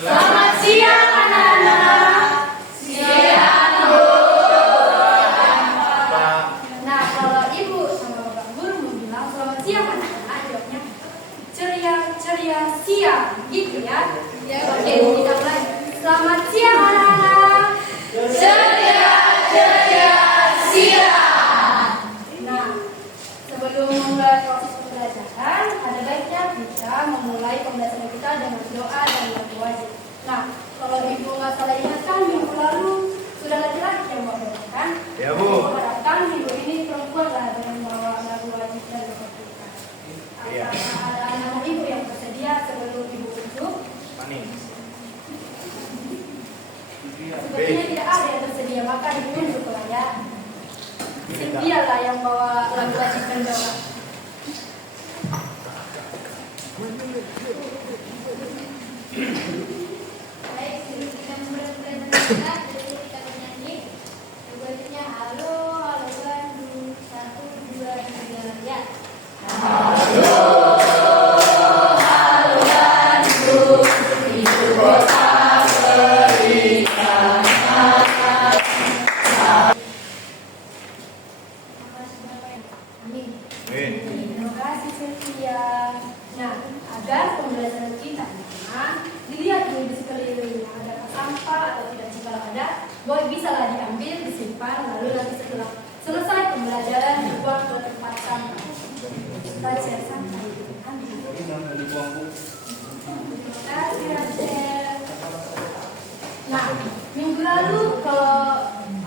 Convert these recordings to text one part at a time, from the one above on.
Selamat siang anak-anak. Siang Bu. Nah, kalau ibu sama bapak guru mau bilang selamat siang anak-anak, jawabnya ceria siang, gitu ya? Oke, kita mulai. Selamat siang anak-anak. Ceria siang. Nah, sebelum memulai proses pembelajaran, ada baiknya kita memulai pembelajaran kita dengan doa dan lagu wajib. Nah, kalau ibu nggak salah ingatkan, minggu lalu sudah laki-laki yang bawa doa kan? Ya, Bu. Ibu harapkan minggu ini perempuan lah dengan bawa lagu wajib dan doa kita. Iya. Ada anak-anak ibu yang bersedia sebelum ibu duduk? Manis. Sepertinya tidak ada yang tersedia, maka ibu duduk lah ya. Biarlah yang bawa lagu wajib dan doa. Baik, sebelum kita memulai pembelajaran kita, jadi kita bernyanyi. Lagunya halo, halo Bandung, 1, 2, 3, ya. Amin. Terima kasih Sylvia. Nah, agar pembelajaran kita aman, dilihat dulu di sekelilingnya ada sampah atau tidak. Jika ada, boleh bisalah diambil, disimpan, lalu nanti setelah selesai pembelajaran dibuang ke tempat sampah. Rachel santai. Terima kasih Rachel. Nah, minggu lalu kalau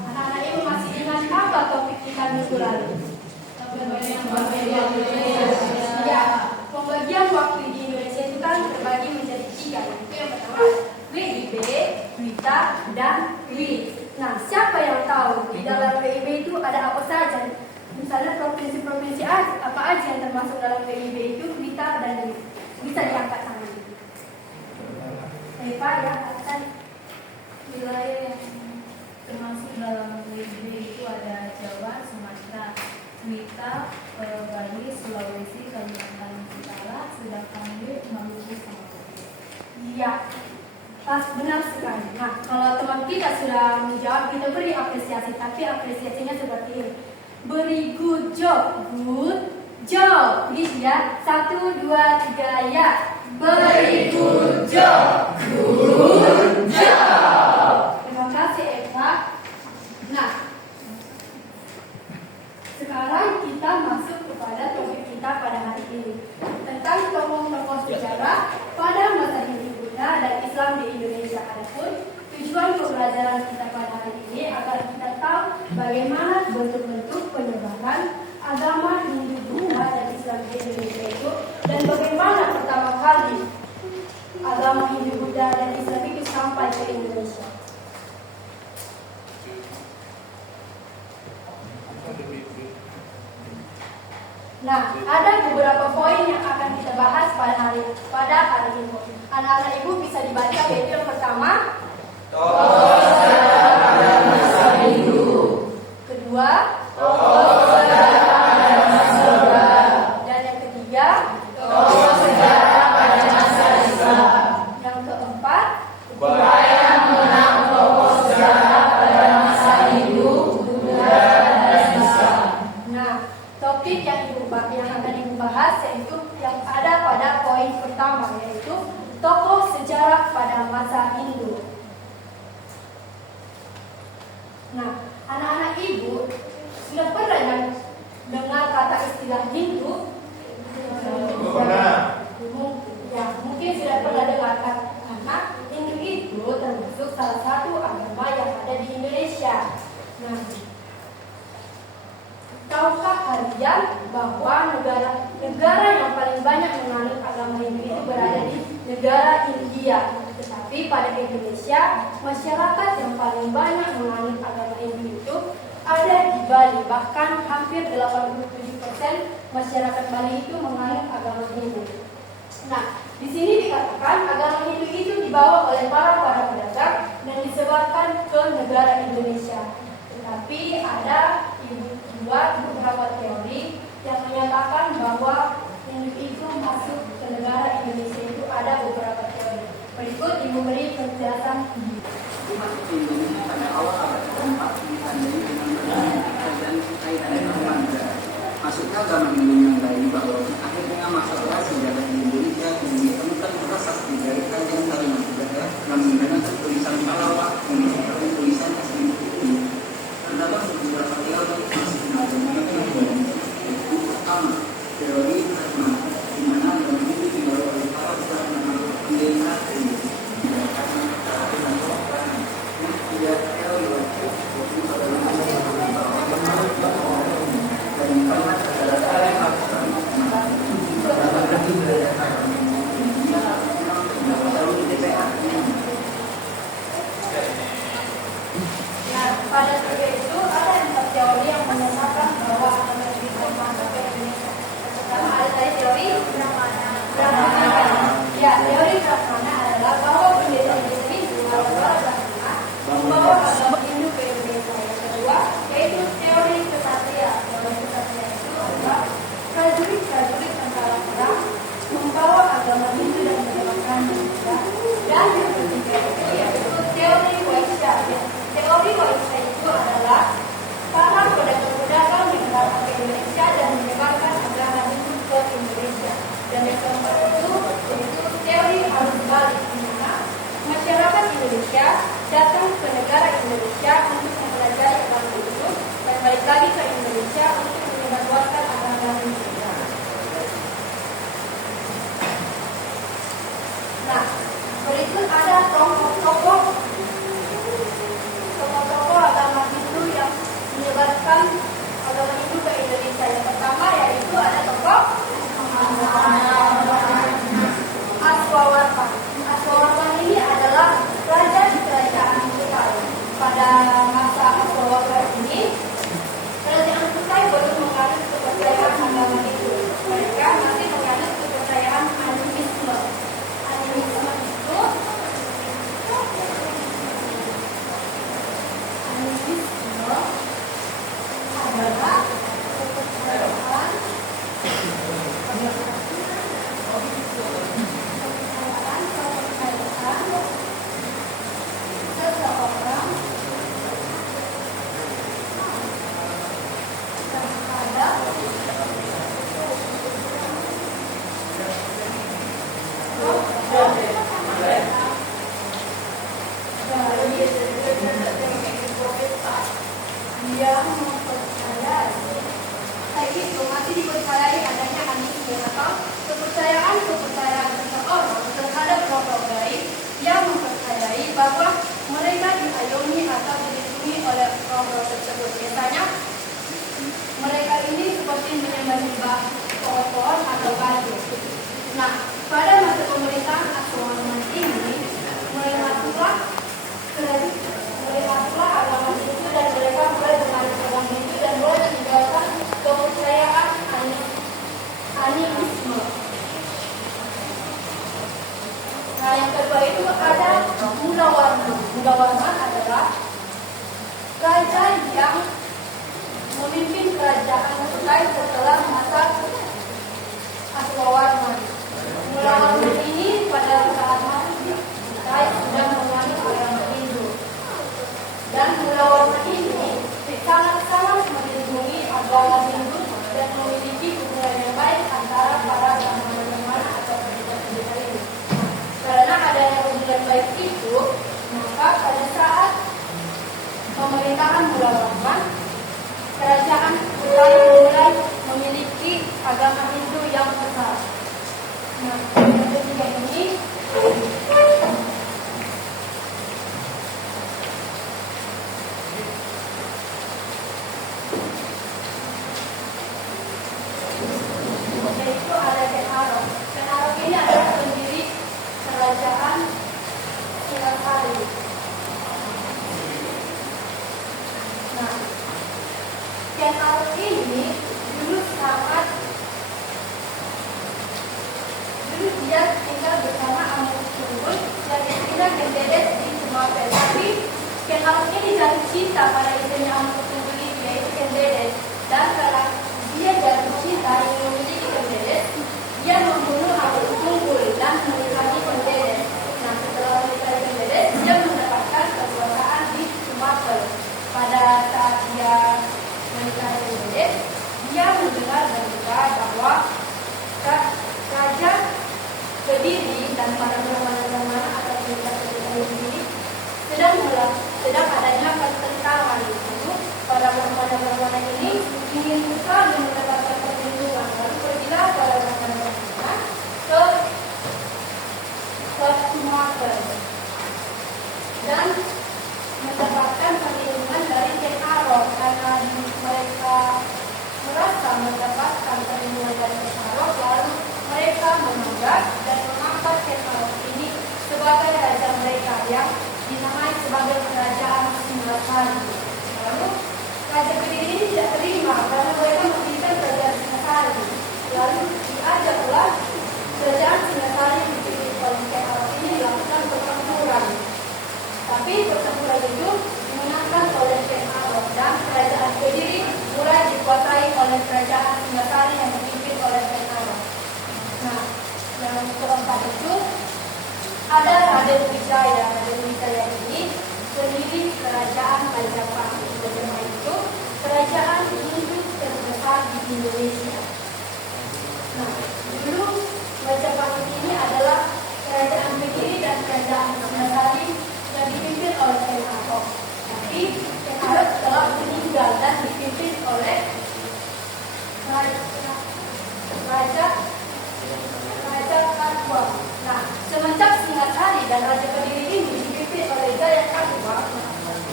anak-anak ibu masih ingat apa topik kita minggu lalu? Ya, pembagian waktu di Indonesia itu kan terbagi menjadi 3. Itu yang pertama WIB, WITA, dan WIB. Nah, siapa yang tahu di dalam WIB itu ada apa saja? Misalnya provinsi-provinsi apa aja yang termasuk dalam WIB itu, WITA dan WIB. Bisa diangkat tangan. Pak ya, akan wilayah yang termasuk dalam WIB itu ada Jawa, Sumatera, Mita, Bali, Sulawesi, Kalimantan Utara, sedangkan WIB Maluku sama Papua. iya, pas benar sekali. Nah, kalau teman kita sudah menjawab, kita beri apresiasi, tapi apresiasinya seperti ini. Beri good job, please ya. 1, 2, 3 ya. Beri good job. Terima kasih Eva. Nah, sekarang kita masuk kepada topik kita pada hari ini tentang tokoh-tokoh sejarah pada masa Hindu Buddha dan Islam di Indonesia. Adapun tujuan pembelajaran kita pada hari ini agar kita tahu bagaimana bentuk-bentuk penyebaran agama Hindu Buddha dan Islam di Indonesia itu, dan bagaimana pertama kali agama Hindu Buddha dan Islam itu sampai ke Indonesia. Nah, ada beberapa poin yang akan kita bahas pada hari ini. Anak-anak ibu bisa dibaca, yaitu yang pertama, Tokoh sejarah pada masa Hindu. kedua, Tokoh sejarah pada masa Buddha. dan yang ketiga, Tokoh sejarah pada masa Islam. yang keempat, Upaya mengenang tokoh sejarah pada masa Hindu, Buddha, dan Islam. nah, topik yang akan ibu bahas yaitu yang ada pada poin pertama, yaitu tokoh sejarah pada masa Hindu. Nah, anak-anak ibu sudah pernah dengar kata istilah Hindu? Pernah. Ya, mungkin sudah pernah dengar, karena Hindu itu termasuk salah satu agama yang ada di Indonesia. Nah, tahukah kalian bahwa negara yang paling banyak menganut agama Hindu itu berada di negara India? Tetapi pada Indonesia, masyarakat yang paling banyak menganut agama Hindu itu ada di Bali. Bahkan hampir 87% masyarakat Bali itu menganut agama Hindu. Nah, di sini dikatakan agama Hindu itu dibawa oleh para pedagang dan disebarkan ke negara Indonesia. Tetapi ada beberapa teori yang menyatakan bahwa Hindu itu masuk ke negara Indonesia itu ada beberapa teori. Berikut Ibu beri penjelasan. Masuk Indonesia pada awal abad keempat ditandai dengan berbagai kerajaan kaitan dengan Belanda. Masuknya agama Hindu yang lain bahwa akhirnya masalah sejarah di Indonesia yang ditemukan prasasti dari kerajaan Tarumanegara yang menggunakan tulisan Palawak menggunakan tulisan asli ini. Terdapat beberapa teori masih menggunakan itu pertama teori Atma, di mana agama Hindu dibawa oleh para ulama pendeta ini. Yang tidak teori Nah, pada tiga itu ada 4 teori yang menyatakan bahwa agama Hindu masuk ke Indonesia. Pertama ada tadi teori Brahmana. Ya, teori Brahmana adalah bahwa pendeta Hindu adalah Brahmana membawa agama Hindu ke Indonesia. Yang kedua yaitu teori kesatria. Teori kesatria itu adalah prajurit-prajurit tentara perang membawa agama Hindu dan menyebabkan Indonesia. Dan yang ketiga itu yaitu teori Waisya. Teori Waisya itu adalah para pedagang-pedagang yang datang ke Indonesia dan menyebarkan agama Hindu ke Indonesia. Dan yang keempat itu yaitu teori arus balik, di mana masyarakat Indonesia datang ke negara Indonesia untuk mempelajari agama Hindu dan balik lagi ke Indonesia untuk menyebarluaskan agama Hindu. Nah, berikut ada tokoh-tokoh agama Hindu yang menyebarkan agama Hindu ke Indonesia. Yang pertama yaitu ada tokoh Aswawarman. Aswawarman ini adalah raja di kerajaan Kutai. Pada masa Aswawarman ini, kerajaan Kutai belum menganut kepercayaan agama Hindu. Mereka masih menganut kepercayaan animisme. Animisme itu adalah kepercayaan seseorang terhadap yang mempercayai masih dipercayai adanya animisme atau kepercayaan seseorang terhadap roh gaib yang mempercayai bahwa mereka diayomi atau dilindungi oleh roh-roh tersebut. Biasanya mereka ini seperti menyembah pohon-pohon atau batu. Nah, pada masa pemerintahan Aswawarman ini mulai masuklah agama Hindu dan mereka mulai menganut agama Hindu dan mulai meninggalkan kepercayaan animisme. Nah, yang kedua itu ada Mulawarman. Mulawarman adalah raja yang memimpin kerajaan Kutai setelah masa Aswawarman. Mulawarman ini pada saat masuk Kutai sudah menganut agama Hindu. Dan Mulawarman ini sangat-sangat melindungi agama Hindu dan memiliki hubungan yang baik antara para brahmana atau pendeta-pendeta ini. Karena adanya hubungan baik itu, maka pada saat pemerintahan Mulawarman, kerajaan Kutai mulai memiliki agama Hindu yang besar. Nah, yang ketiga ini yaitu ada Ken Arok. Ken Arok ini adalah pendiri kerajaan Singasari. Nah, Ken Arok ini dulu dia tinggal bersama Amukusumbul dan istrinya Kendedes di Sumapel. Tapi Ken Arok ini jatuh cinta pada istrinya Amukusumbul ini, yaitu Kendedes. Dan karena dia jatuh cinta ingin memiliki Kendedes, dia membunuh Amukusumbul dan menikahi Kendedes. Nah, dan mendapatkan perlindungan dari Ken Arok karena mereka merasa mendapatkan perlindungan dari Ken Arok, lalu mereka menganggap dan mengangkat Ken Arok ini sebagai raja mereka yang dinamai sebagai kerajaan Singasari. Lalu Raja Kediri ini tidak terima karena mereka mendirikan kerajaan Singasari. Lalu diajaklah kerajaan Singasari yang dipimpin oleh Ken Arok ini dilakukan pertempuran. Tapi pertempuran itu dimenangkan oleh Ken Arok dan kerajaan Kediri mulai dikuasai oleh kerajaan Singasari yang dipimpin oleh Ken Arok. Nah, yang keempat itu ada Raden Wijaya. Raden Wijaya ini pendiri kerajaan Majapahit. Majapahit itu kerajaan Hindu terbesar di Indonesia. Nah, dulu Majapahit ini adalah kerajaan Kediri dan kerajaan Singasari yang dipimpin oleh Ken Arok. Tapi Ken Arok telah meninggal dan dipimpin oleh Raja Katwa. Nah, semenjak Singasari dan Raja Kediri ini dipimpin oleh Jaya Katwa,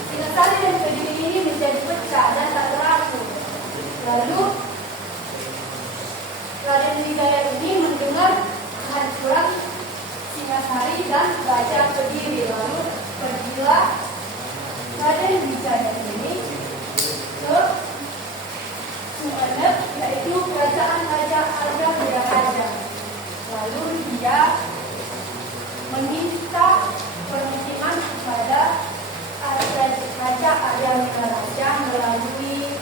Singasari dan Kediri ini menjadi pecah dan tak beratur. Lalu Raden Wijaya ini mendengar kehancuran Singasari dan Raja Kediri. Lalu pergilah Raden Wijaya ini ke Sumeneb, yaitu kerajaan Raja Arga Widaraja. Lalu dia meminta permukiman kepada Raja Arga Widaraja melalui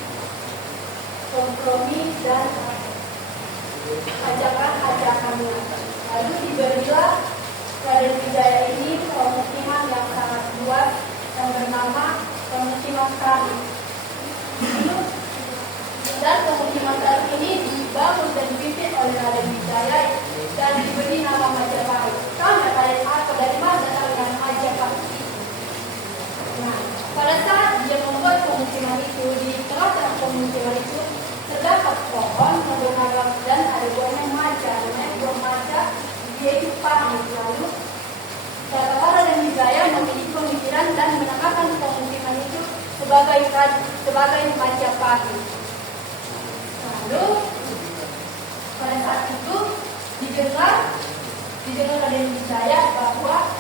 kompromi dan ajakan-ajakannya. Lalu diberilah Raden Wijaya ini permukiman yang sangat luas yang bernama Permukiman Kami. Dan permukiman Kami ini dibangun dan dipimpin oleh Raden Wijaya dan diberi nama Majapahit. Tanya kalian apa dari mana datangnya Majapahit itu? Nah, pada saat dia membuat permukiman itu, di tengah-tengah permukiman itu terdapat pohon membentang dan ada buahnya maja. Namanya buah maja, dia itu pahit. Lalu kata-kata Raden Wijaya memiliki pemikiran dan menamakan permukiman itu sebagai Majapahit. Lalu pada saat itu didengar Raden Wijaya bahwa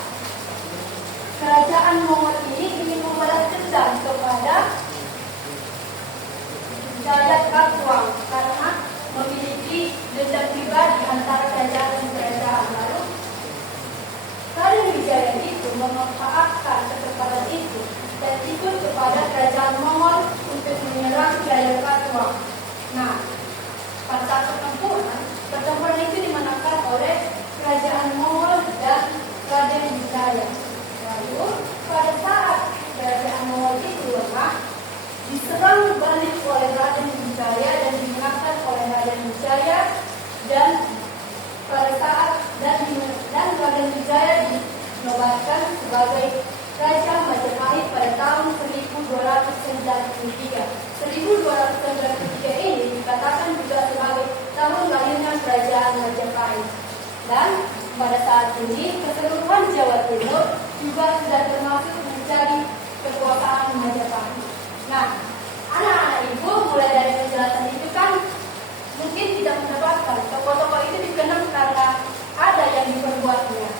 kerajaan Mongol ini ingin membalas dendam kepada Jaya Katwang karena memiliki dendam pribadi antara kerajaan dan kerajaan. Lalu Raden Wijaya itu memanfaatkan kesempatan itu dan ikut kepada kerajaan Mongol untuk menyerang Jaya Katwang. Nah, pada saat pertempuran itu dimenangkan oleh kerajaan Mongol dan Raden Wijaya. Lalu pada saat kerajaan Mongol itu lemah, diserang balik oleh Raden Wijaya dan dimenangkan oleh Raden Wijaya dan pada saat dan Raden Wijaya dinobatkan sebagai Raja Majapahit pada tahun 1293. 1293 ini dikatakan juga sebagai tahun lahirnya kerajaan Majapahit. Dan pada saat ini keseluruhan Jawa Timur juga sudah termasuk menjadi kekuasaan Majapahit. Nah, anak-anak ibu mulai dari penjelasan itu kan mungkin tidak mendapatkan tokoh-tokoh itu dikenal karena ada yang diperbuatnya.